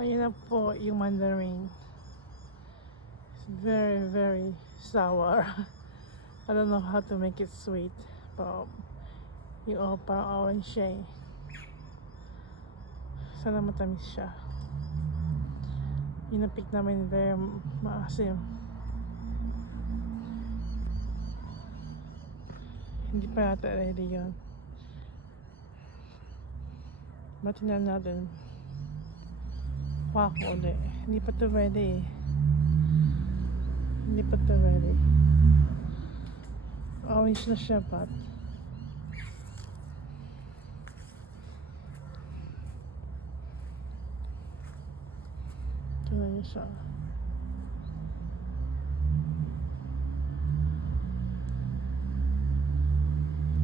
Ayun na po yung mandarin. It's very, very sour. I don't know how to make it sweet. But yung parang orange siya eh. Sana matamis siya. Yung na-pick namin very maasim. Hindi pa yata ready yun. Matinan natin. Wako ulit. Hindi pa to ready eh. Hindi pa to ready. Orange na siya pat. Ito na niya siya.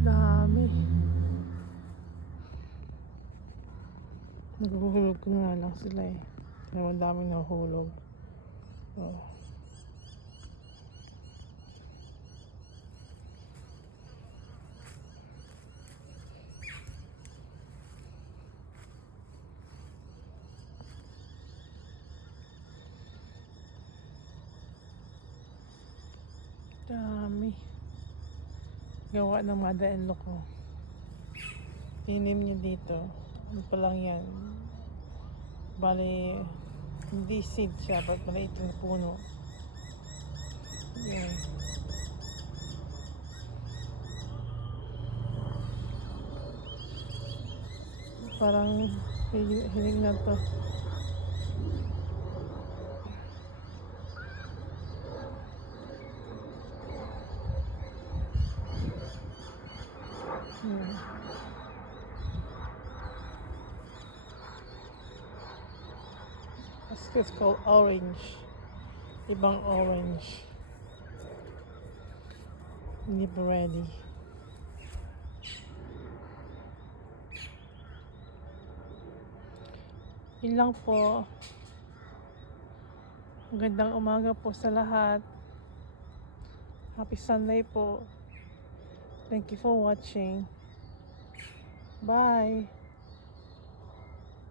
Dami. Naghuhulog ko nga lang sila eh. Ang daming nahuhulog. Oh. Dami. Gawa ng mother-in-law ko. Tinim niya dito. Ano pa lang yan. Bali, hindi seed siya. Ba't maliit yung puno. Yan. Parang hiling na to. It's called orange. Ibang orange. Hindi pa ready. Yun lang po. Magandang umaga po sa lahat. Happy Sunday po. Thank you for watching. Bye.